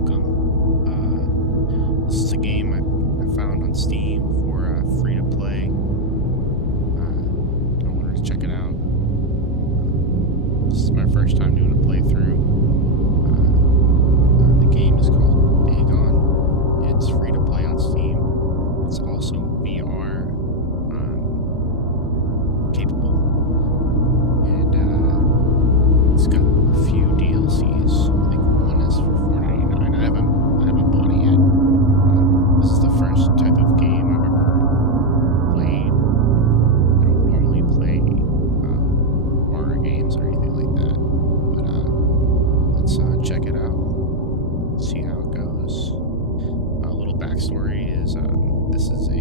welcome. This is a game I found on Steam for free to play. I wanted to check it out. This is my first time doing a playthrough. The game is called Dagon. It's free to play on Steam. It's also VR capable, and it's got a few DLCs. I think one is for $4.99. I haven't bought it yet. This is the first type of game I've ever played. I don't normally play horror games or anything like that, but let's check it out. See how it goes. A little backstory is this is a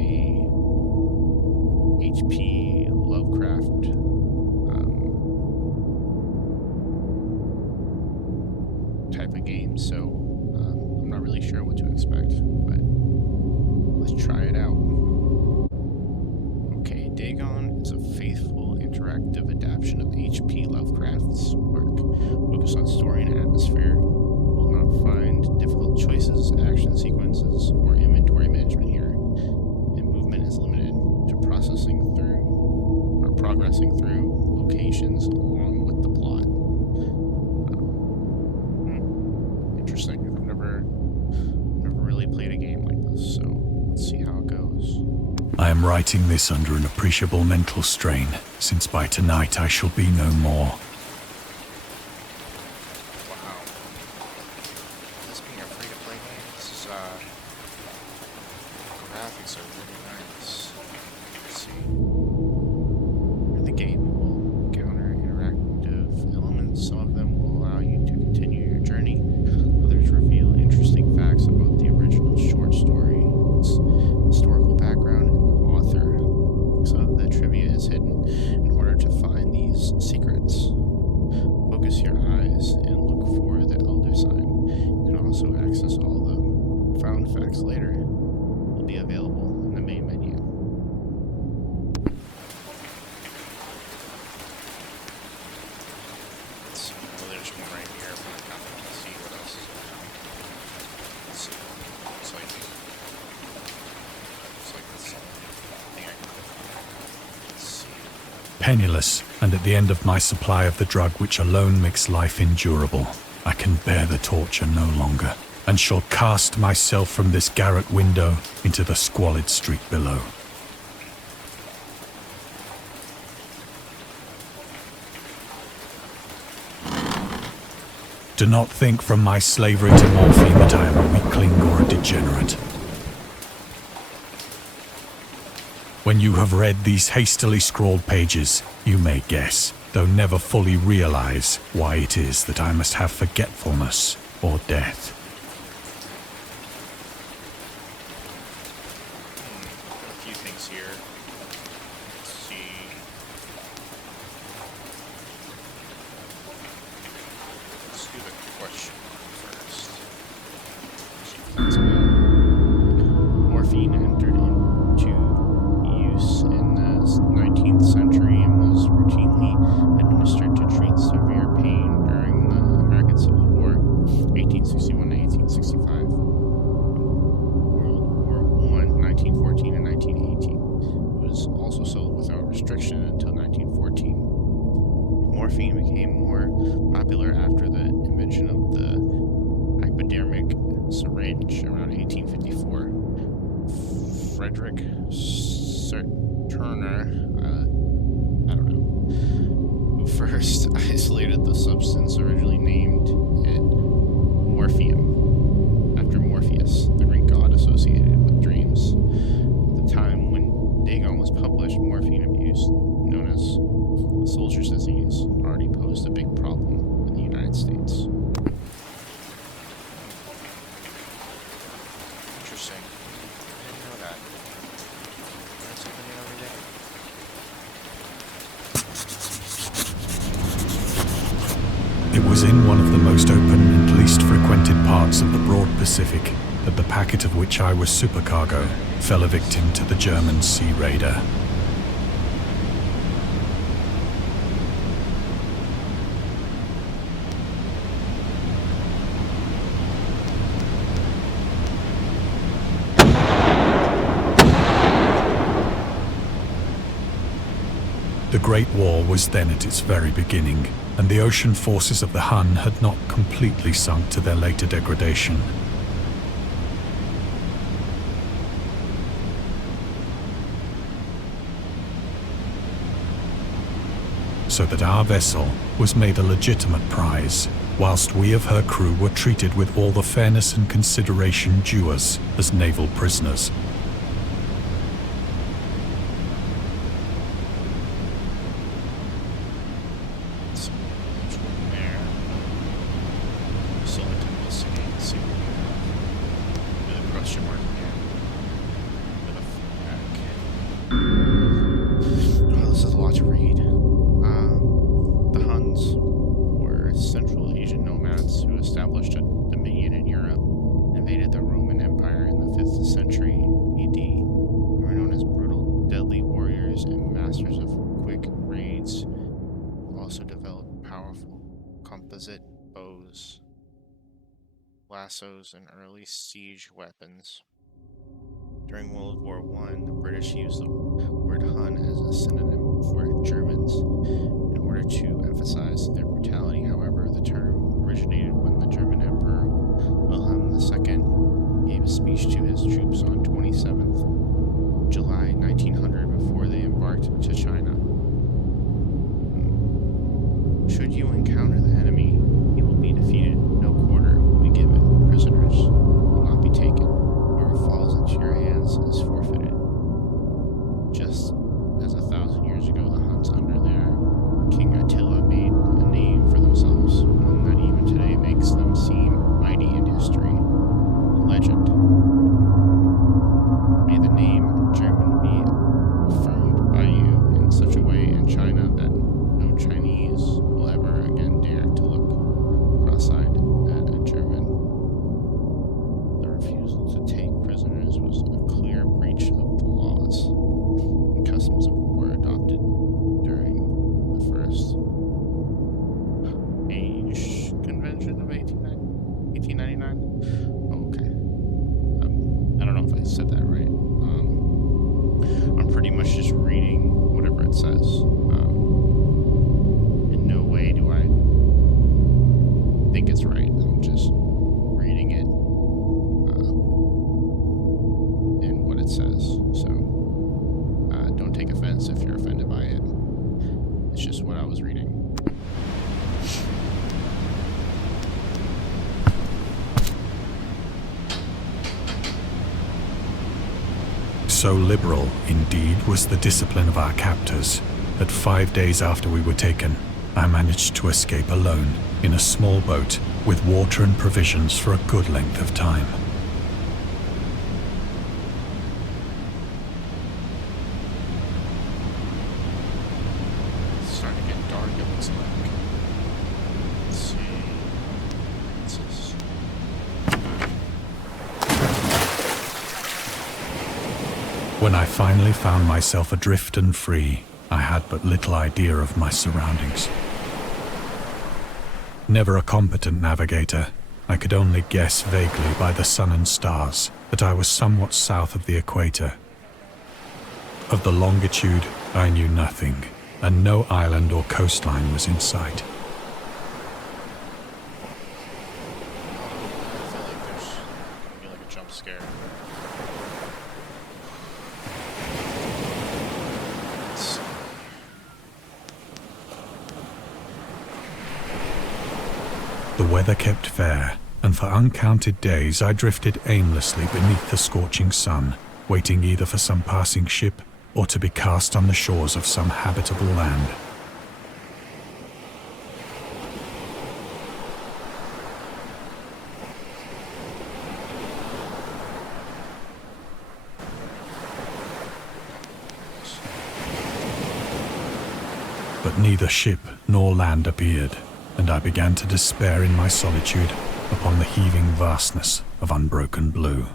HP Lovecraft type of game, so I'm not really sure what to expect, but let's try it out. Okay, Dagon is a faithful, interactive adaptation of H.P. Lovecraft's work, focused on story and atmosphere. You will not find difficult choices, action sequences, or inventory management here, and movement is limited to progressing through locations along with the plot. Interesting. I've never really played a game like this, so let's see how it goes. I am writing this under an appreciable mental strain, since by tonight I shall be no more. Wow. This being a free-to-play game, this is, graphics are really nice. Let's see. In the game, you will encounter interactive elements. Some of them will allow you to continue your journey. Others reveal interesting facts about the original short story, its historical background, and the author. Some of the trivia is hidden in order to find these secrets. Focus your eyes and look for the Elder sign. You can also access all the found facts later. Will be available in the main menu. Let's see. Oh, there's one right here, but I kind of want to see what else is around. Let's see. Looks like that's something I can do. Let's see. Penniless, and at the end of my supply of the drug which alone makes life endurable, I can bear the torture no longer, and shall cast myself from this garret window into the squalid street below. Do not think from my slavery to morphine that I am a weakling or a degenerate. When you have read these hastily scrawled pages, you may guess, though never fully realize, why it is that I must have forgetfulness or death. A few things here. Let's see. Let's do the question first. See if that's good. Morphine entered into use in the 19th century and was routinely administered to treat severe pain during the American Civil War, 1861 to 1865. World War I, 1914 and 1918. It was also sold without restriction until 1914. Morphine became more popular after the invention of the hypodermic syringe around 1854. Frederick Turner, I don't know, who first isolated the substance, originally named it morphium, after Morpheus, the Greek god associated with dreams. At the time when Dagon was published, morphine abuse, known as the soldier's disease, already posed a big problem in the United States. Interesting. I didn't know that. Learn something new every day. It was in one of the most open and least frequented parts of the broad Pacific that the packet of which I was supercargo fell a victim to the German sea raider. The Great War was then at its very beginning, and the ocean forces of the Hun had not completely sunk to their later degradation. So that our vessel was made a legitimate prize, whilst we of her crew were treated with all the fairness and consideration due us as naval prisoners. Lassos and early siege weapons. During World War I, the British used the word Hun as a synonym for Germans in order to emphasize their brutality. However, the term originated when the German Emperor Wilhelm II gave a speech to his troops on 27th July 1900 before they embarked to China. Should you encounter the enemy, he will be defeated. No quarter will be given. Prisoners will not be taken. Whoever falls into your hands is forfeited. Just as 1,000 years ago, the Huns under their King Attila made a name for themselves, one that even today makes them seem mighty in history. A legend. May the name German be affirmed by you in such a way in China that no Chinese will ever again dare to look cross-eyed at a German. The refusal to take prisoners was a clear breach of the laws and customs of war adopted during the First Age Convention of 1899. Oh, okay. I don't know if I said that right. I'm pretty much just reading whatever it says. In no way do I think it's right. I'm just reading it in what it says. So don't take offense if you're offended by it. It's just what I was reading. So liberal, indeed, was the discipline of our captors, that 5 days after we were taken, I managed to escape alone in a small boat with water and provisions for a good length of time. It's starting to get dark, it looks like. Let's see. What's this? When I finally found myself adrift and free, I had but little idea of my surroundings. Never a competent navigator, I could only guess vaguely by the sun and stars that I was somewhat south of the equator. Of the longitude, I knew nothing, and no island or coastline was in sight. I feel like there's gonna be like a jump scare. Let's see. The weather kept fair, and for uncounted days I drifted aimlessly beneath the scorching sun, waiting either for some passing ship or to be cast on the shores of some habitable land. But neither ship nor land appeared, and I began to despair in my solitude upon the heaving vastness of unbroken blue.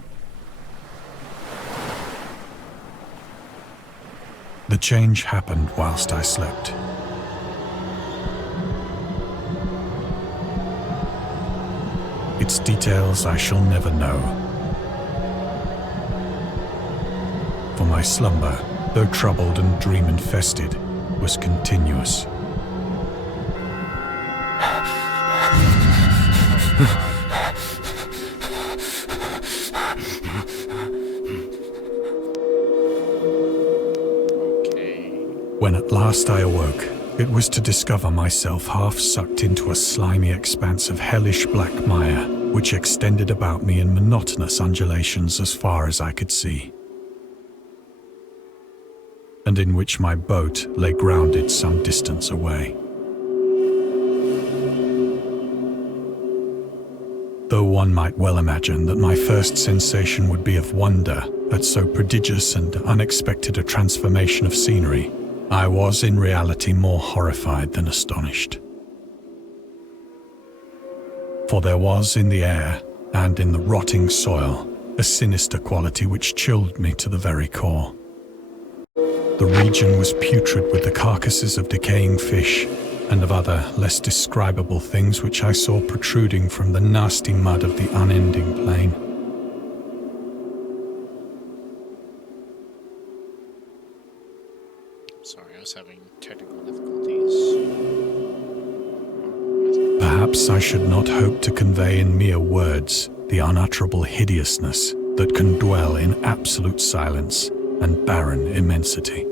The change happened whilst I slept. Its details I shall never know. For my slumber, though troubled and dream-infested, was continuous. When at last I awoke, it was to discover myself half sucked into a slimy expanse of hellish black mire, which extended about me in monotonous undulations as far as I could see, and in which my boat lay grounded some distance away. Though one might well imagine that my first sensation would be of wonder at so prodigious and unexpected a transformation of scenery, I was in reality more horrified than astonished. For there was in the air and in the rotting soil a sinister quality which chilled me to the very core. The region was putrid with the carcasses of decaying fish and of other less describable things which I saw protruding from the nasty mud of the unending plain. Sorry, I was having technical difficulties. Perhaps I should not hope to convey in mere words the unutterable hideousness that can dwell in absolute silence and barren immensity.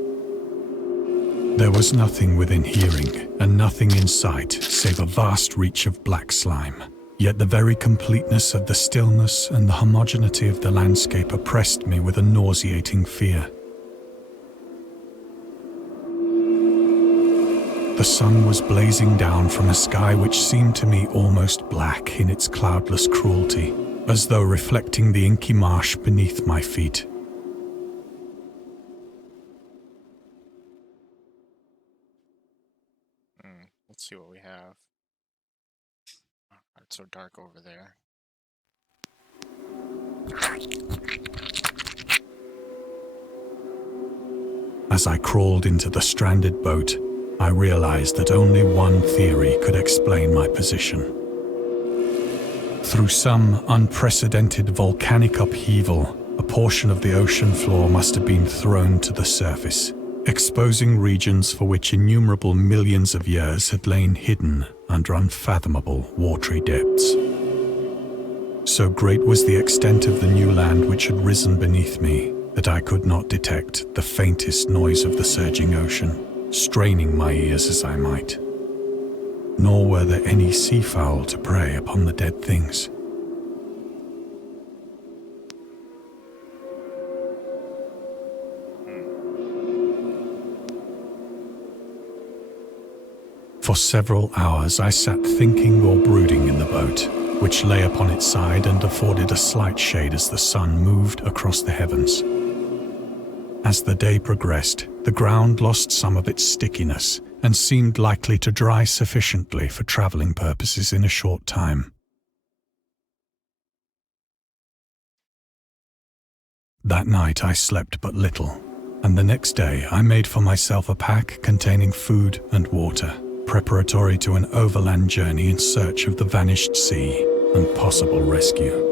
There was nothing within hearing and nothing in sight save a vast reach of black slime. Yet the very completeness of the stillness and the homogeneity of the landscape oppressed me with a nauseating fear. The sun was blazing down from a sky which seemed to me almost black in its cloudless cruelty, as though reflecting the inky marsh beneath my feet. Let's see what we have. Oh, it's so dark over there. As I crawled into the stranded boat, I realized that only one theory could explain my position. Through some unprecedented volcanic upheaval, a portion of the ocean floor must have been thrown to the surface, exposing regions for which innumerable millions of years had lain hidden under unfathomable watery depths. So great was the extent of the new land which had risen beneath me that I could not detect the faintest noise of the surging ocean, straining my ears as I might. Nor were there any seafowl to prey upon the dead things. For several hours I sat thinking or brooding in the boat, which lay upon its side and afforded a slight shade as the sun moved across the heavens. As the day progressed, the ground lost some of its stickiness and seemed likely to dry sufficiently for traveling purposes in a short time. That night I slept but little, and the next day I made for myself a pack containing food and water, preparatory to an overland journey in search of the vanished sea and possible rescue.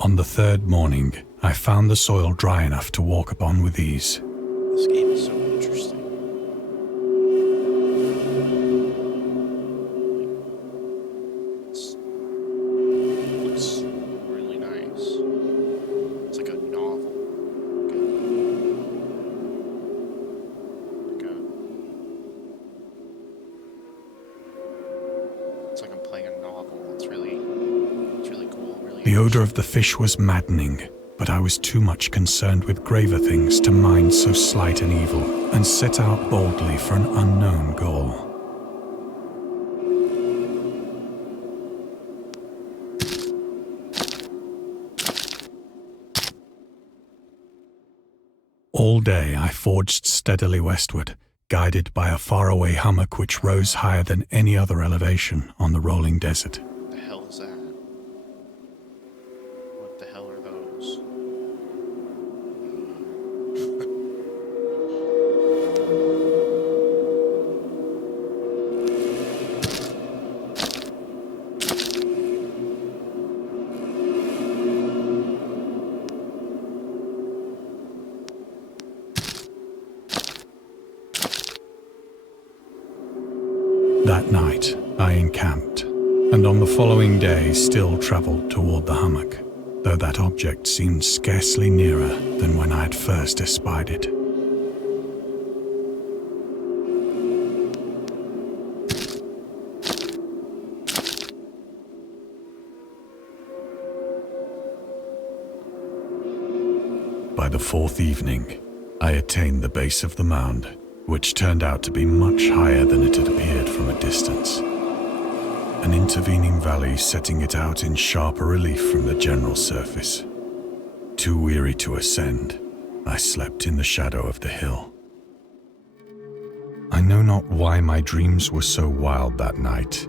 On the third morning, I found the soil dry enough to walk upon with ease. This game is so interesting. It looks really nice. It's like a novel. It's like I'm playing a novel. It's really cool. The odor of the fish was maddening, but I was too much concerned with graver things to mind so slight an evil, and set out boldly for an unknown goal. All day I forged steadily westward, guided by a faraway hummock which rose higher than any other elevation on the rolling desert. What the hell is that? What the hell are those? That night, I encamped, and on the following day still travelled toward the hummock, though that object seemed scarcely nearer than when I had first espied it. By the fourth evening, I attained the base of the mound, which turned out to be much higher than it had appeared from a distance. An intervening valley setting it out in sharper relief from the general surface. Too weary to ascend, I slept in the shadow of the hill. I know not why my dreams were so wild that night.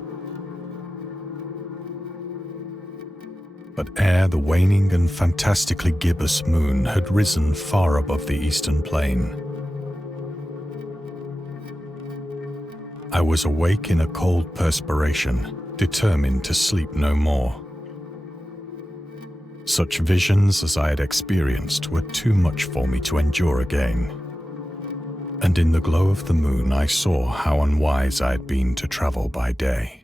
But ere the waning and fantastically gibbous moon had risen far above the eastern plain, I was awake in a cold perspiration, determined to sleep no more. Such visions as I had experienced were too much for me to endure again. And in the glow of the moon I saw how unwise I had been to travel by day.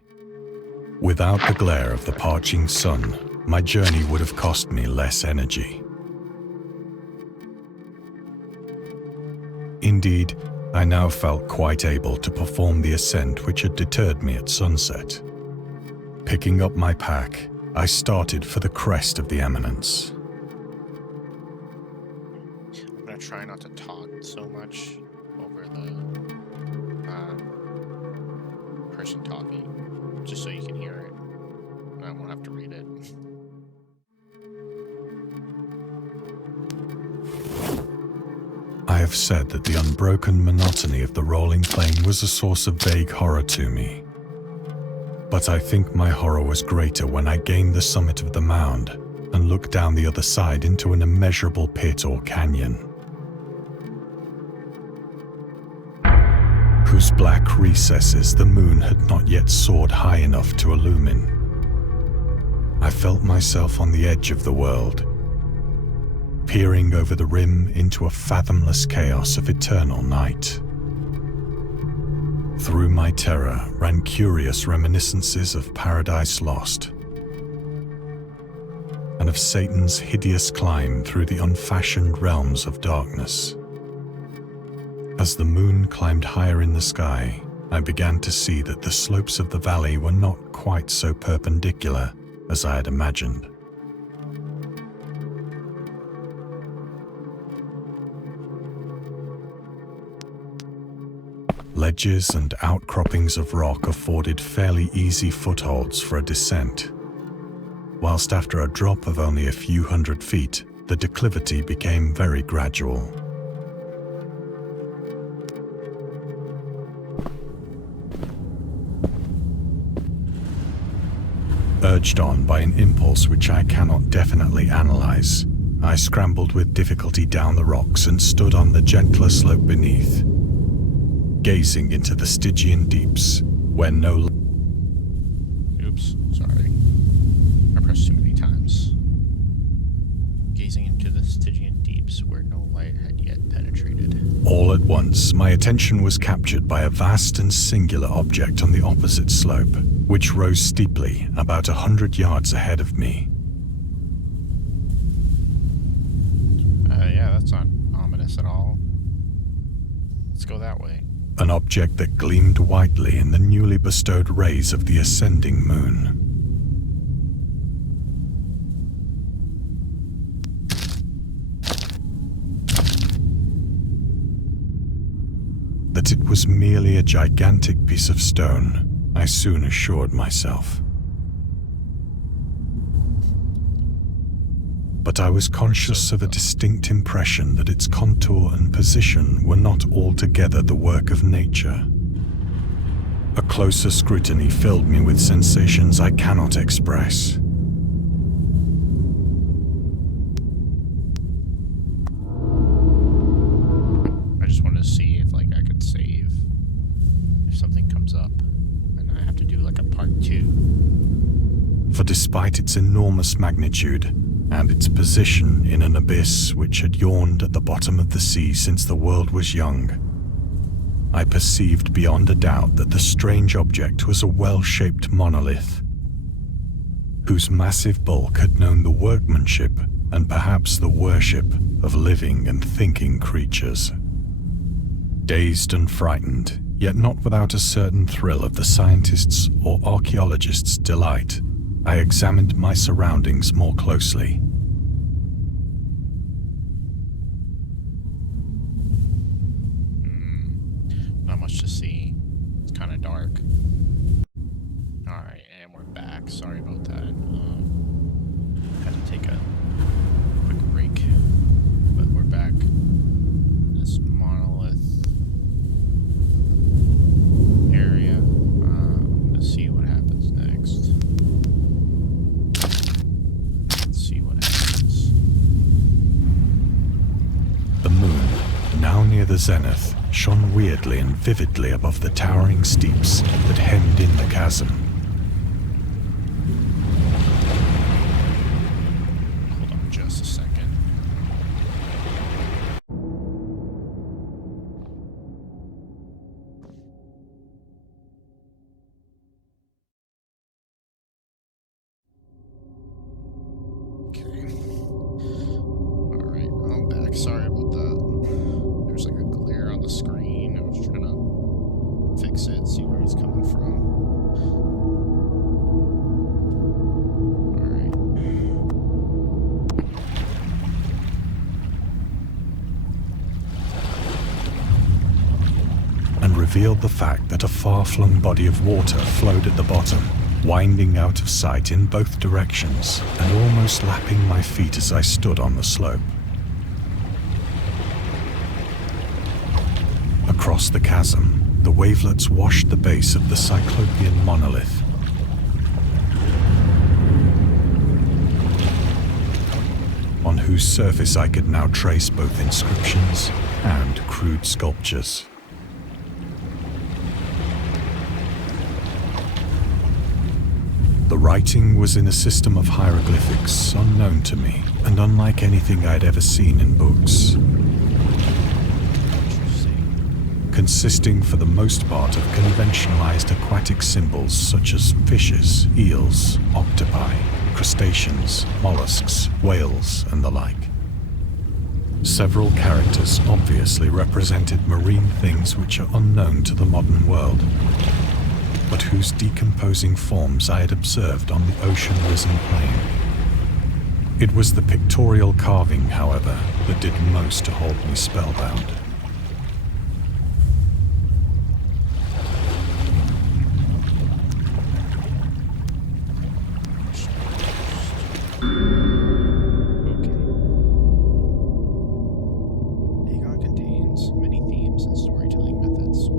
Without the glare of the parching sun, my journey would have cost me less energy. Indeed, I now felt quite able to perform the ascent which had deterred me at sunset. Picking up my pack, I started for the crest of the eminence. I'm going to try not to talk so much over the person talking, just so you can hear it, and I won't have to read it. I have said that the unbroken monotony of the rolling plain was a source of vague horror to me. But I think my horror was greater when I gained the summit of the mound and looked down the other side into an immeasurable pit or canyon, whose black recesses the moon had not yet soared high enough to illumine. I felt myself on the edge of the world, peering over the rim into a fathomless chaos of eternal night. Through my terror ran curious reminiscences of Paradise Lost, and of Satan's hideous climb through the unfashioned realms of darkness. As the moon climbed higher in the sky, I began to see that the slopes of the valley were not quite so perpendicular as I had imagined. Ledges and outcroppings of rock afforded fairly easy footholds for a descent, whilst after a drop of only a few hundred feet, the declivity became very gradual. Urged on by an impulse which I cannot definitely analyze, I scrambled with difficulty down the rocks and stood on the gentler slope beneath, gazing into the Stygian deeps, where no... Oops, sorry. I pressed too many times. Gazing into the Stygian deeps where no light had yet penetrated. All at once, my attention was captured by a vast and singular object on the opposite slope, which rose steeply about 100 yards ahead of me. Yeah, that's not ominous at all. Let's go that way. An object that gleamed whitely in the newly bestowed rays of the ascending moon. That it was merely a gigantic piece of stone, I soon assured myself. But I was conscious of a distinct impression that its contour and position were not altogether the work of nature. A closer scrutiny filled me with sensations I cannot express. I just wanted to see if I could save if something comes up, and I have to do like a part 2. For despite its enormous magnitude, and its position in an abyss which had yawned at the bottom of the sea since the world was young, I perceived beyond a doubt that the strange object was a well-shaped monolith, whose massive bulk had known the workmanship and perhaps the worship of living and thinking creatures. Dazed and frightened, yet not without a certain thrill of the scientist's or archaeologist's delight, I examined my surroundings more closely. Not much to see. It's kind of dark. Alright, and we're back. Sorry about that. Had to take a quick break. But we're back. This monolith area. Let's see what happens next. Let's see what happens. The moon, now near the zenith, shone weirdly and vividly above the towering steeps that hemmed in the chasm. Hold on just a second. Okay. Alright, I'm back. Sorry about that. There's like a glare on the screen. I was trying to fix it, see where it's coming from. Alright. And revealed the fact that a far-flung body of water flowed at the bottom, winding out of sight in both directions and almost lapping my feet as I stood on the slope. Across the chasm, the wavelets washed the base of the Cyclopean monolith. On whose surface I could now trace both inscriptions and crude sculptures. The writing was in a system of hieroglyphics unknown to me and unlike anything I'd ever seen in books. Consisting for the most part of conventionalized aquatic symbols such as fishes, eels, octopi, crustaceans, mollusks, whales, and the like. Several characters obviously represented marine things which are unknown to the modern world, but whose decomposing forms I had observed on the ocean-risen plain. It was the pictorial carving, however, that did most to hold me spellbound. Dagon contains many themes and storytelling methods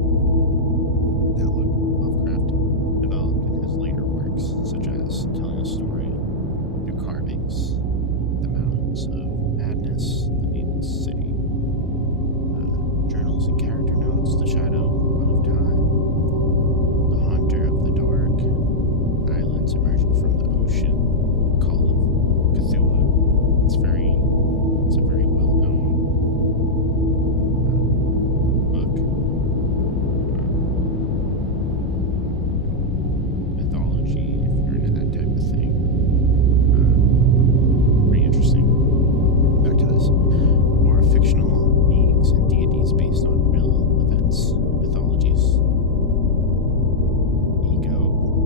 that Lovecraft developed in his later works, such as telling a story through carvings, the Mountains of Madness, the Needless City, journals and character notes, the Shadow of Time, the Hunter of the Dark, islands emerging from the ocean, Call of Cthulhu. It's a very well-known book. Mythology, if you're into that type of thing. Pretty interesting. Back to this. Or fictional beings and deities based on real events and mythologies. Ego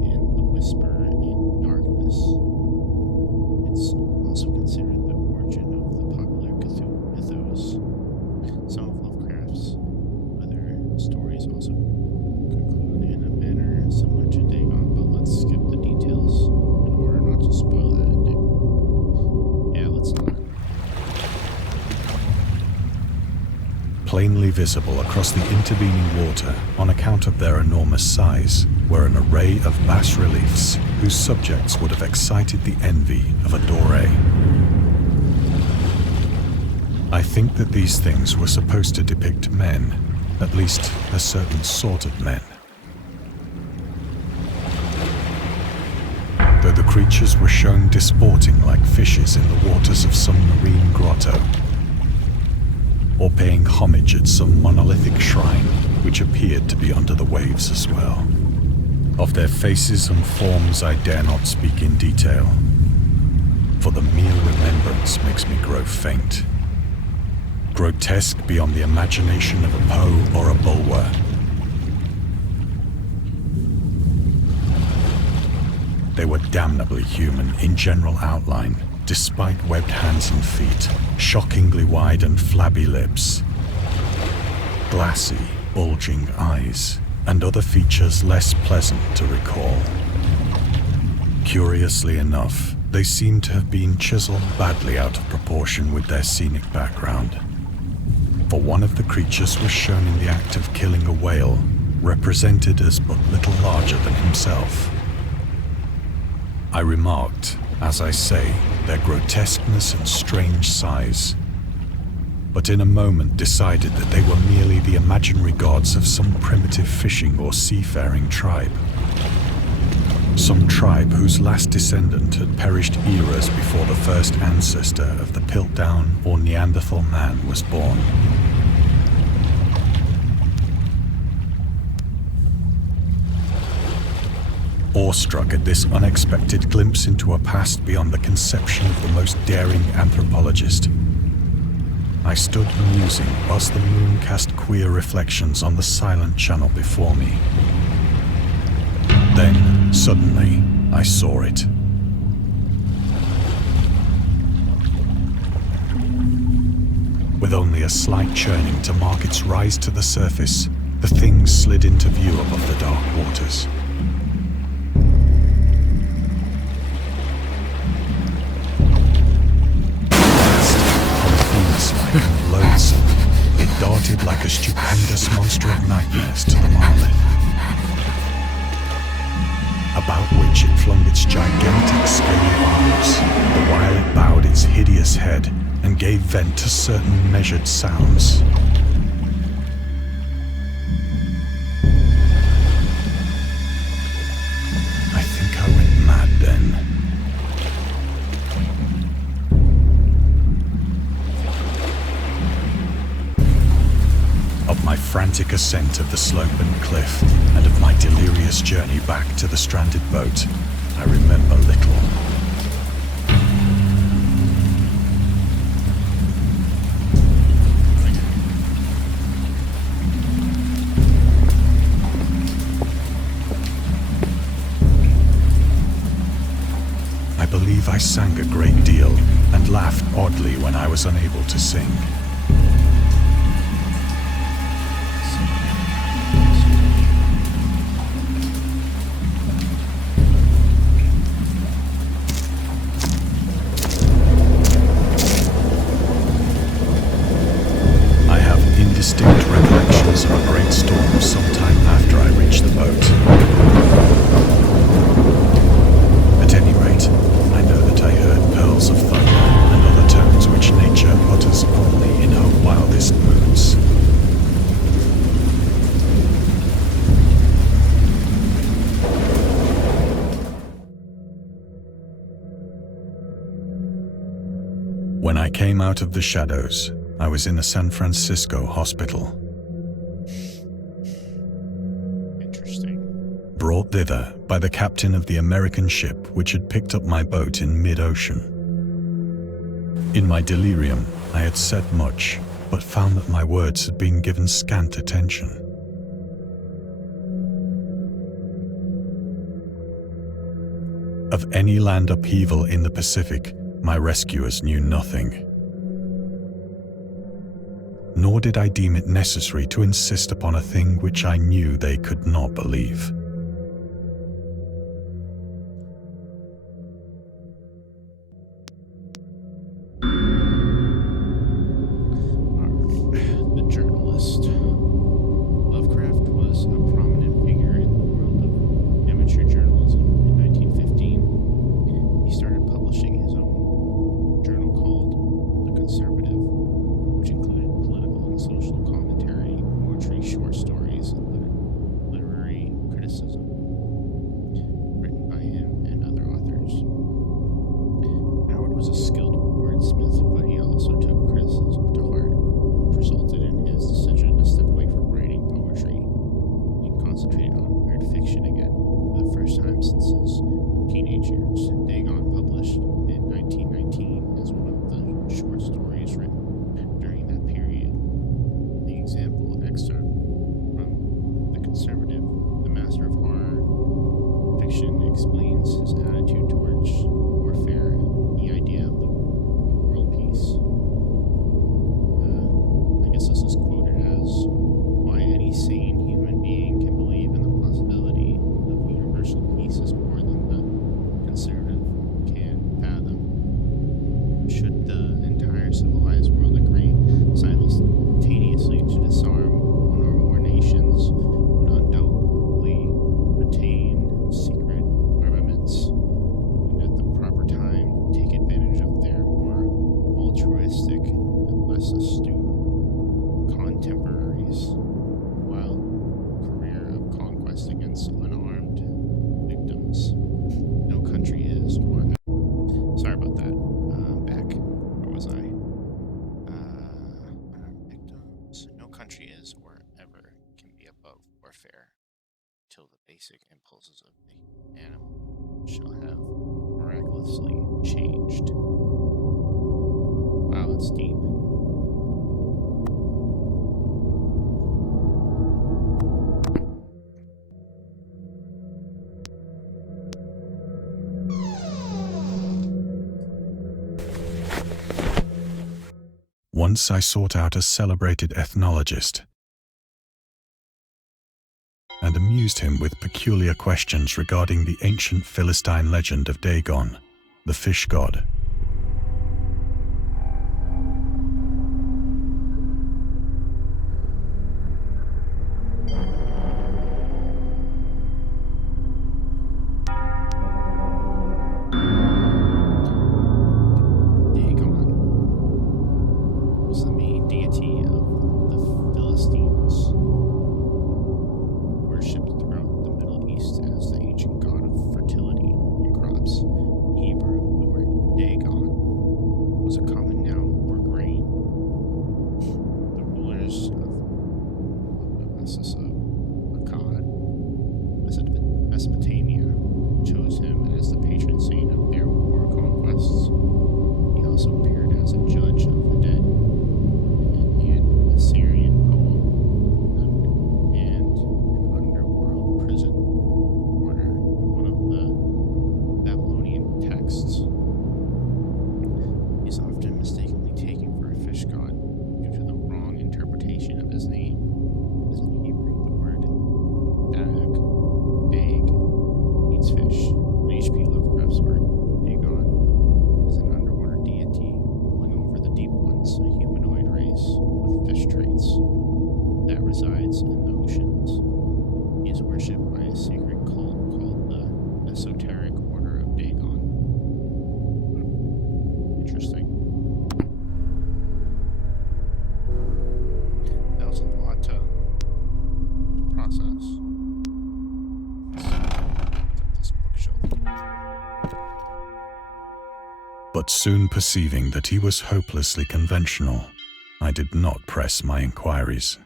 and the Whisper in Darkness. It's also considered the origin of the popular Cthulhu mythos. Some of Lovecraft's other stories also conclude in a manner similar to Dagon, but let's skip the details in order not to spoil that ending. Yeah, let's not. Plainly visible across the intervening water, on account of their enormous size, were an array of bas-reliefs whose subjects would have excited the envy of a Doré. I think that these things were supposed to depict men, at least a certain sort of men. Though the creatures were shown disporting like fishes in the waters of some marine grotto. or paying homage at some monolithic shrine which appeared to be under the waves as well. Of their faces and forms I dare not speak in detail, for the mere remembrance makes me grow faint. Grotesque beyond the imagination of a Poe or a Bulwer. They were damnably human in general outline, despite webbed hands and feet, shockingly wide and flabby lips, glassy, bulging eyes, and other features less pleasant to recall. Curiously enough, they seemed to have been chiseled badly out of proportion with their scenic background. For one of the creatures was shown in the act of killing a whale, represented as but little larger than himself. I remarked, as I say, their grotesqueness and strange size, but in a moment decided that they were merely the imaginary gods of some primitive fishing or seafaring tribe. Some tribe whose last descendant had perished eras before the first ancestor of the Piltdown or Neanderthal man was born. Awestruck at this unexpected glimpse into a past beyond the conception of the most daring anthropologist, I stood musing whilst the moon cast queer reflections on the silent channel before me. Then, suddenly, I saw it. With only a slight churning to mark its rise to the surface, the thing slid into view above the dark waters. Polyphemus-like and loathsome, it darted like a stupendous monster of nightmares to the monolith, about which it flung its gigantic scaly arms, the while it bowed its hideous head and gave vent to certain measured sounds. I think I went mad then. Of my frantic ascent of the slope and cliff, and of my delirious journey back to the stranded boat, I remember little. I believe I sang a great deal and laughed oddly when I was unable to sing. Distinct recollections of a great storm sometime after I reached the boat. At any rate, I know that I heard pearls of thunder and other tones which nature utters only in her wildest moods. When I came out of the shadows, I was in a San Francisco hospital. Interesting. Brought thither by the captain of the American ship which had picked up my boat in mid-ocean. In my delirium, I had said much, but found that my words had been given scant attention. Of any land upheaval in the Pacific, my rescuers knew nothing. Nor did I deem it necessary to insist upon a thing which I knew they could not believe. The journalist. Lovecraft was a prominent figure in the world of amateur journalism in 1915. He started publishing his own journal called The Conservative, which included political and social commentary, poetry, short stories, and literary criticism. guess this is quoted as, why any sane human being can believe in the possibility of universal peace is more than the conservative can fathom. Should the entire civilized world agree simultaneously to disarm one or more nations, would undoubtedly retain secret armaments, and at the proper time take advantage of their more altruistic and less astute contemporaries, while career of conquest against unarmed victims. No country is, or sorry about that. Back, where was I? Unarmed victims. No country is, or ever can be above warfare, till the basic impulses of the animal shall have miraculously changed. Wow, that's deep. Once I sought out a celebrated ethnologist and amused him with peculiar questions regarding the ancient Philistine legend of Dagon, the fish god. Dagon was the main deity of the Philistines, worshipped throughout the Middle East as the ancient god of fertility and crops. In Hebrew, the word Dagon was a common noun for grain. The rulers of Mesopotamia chose him as the patron saint of their war conquests. He also appeared as a judge of the dead in an Assyrian poem and an underworld prison order in one of the Babylonian texts. He is often mistakenly taken for a fish god due to the wrong interpretation of his name, as in Hebrew the word Dag means fish. In H.P. Lovecraft's work, Dagon is an underwater deity ruling over the deep ones, a humanoid race with fish traits that resides in the oceans. He is worshipped by a secret cult called the Esoteric Order of Dagon. Interesting. That was a lot to process. This bookshelf. But soon perceiving that he was hopelessly conventional, I did not press my inquiries.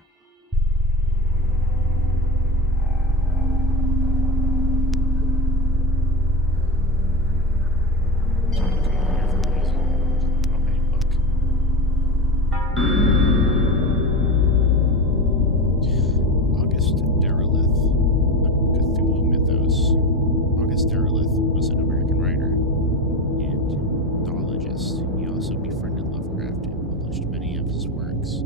August Derleth, the Cthulhu mythos. August Derleth was an American writer and mythologist. He also befriended Lovecraft and published many of his works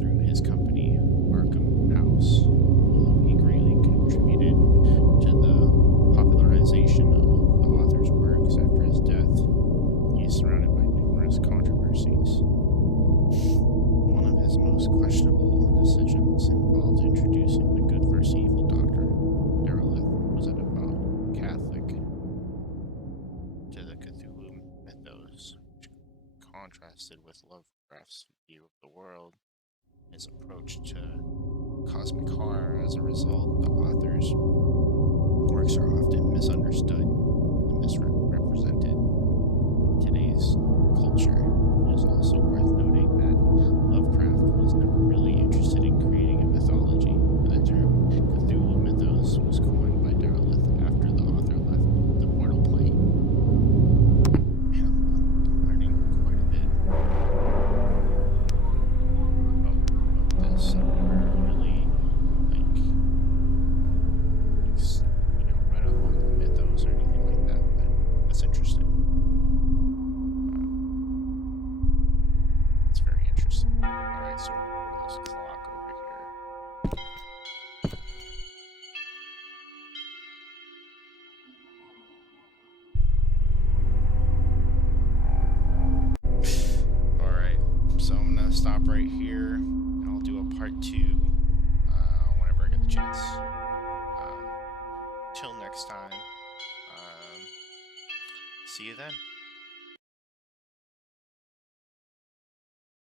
through his company, Arkham House. Although he greatly contributed to the popularization of the author's works after his death, he is surrounded by numerous controversies. One of his most questionable decisions involved introducing the good versus evil doctrine. Derleth was a devout Catholic to the Cthulhu mythos, which contrasted with Lovecraft's view of the world. His approach to cosmic horror. As a result, the author's works are often misunderstood and misrepresented in today's culture. It is also worth noting that Lovecraft was never really interested in creating a mythology, and the term Cthulhu mythos was coined by Derleth after the author left the mortal plane. Man, I'm learning quite a bit about this. I've never really, read up on the mythos or anything like that, but that's interesting. 2 whenever I get the chance. Till next time, see you then.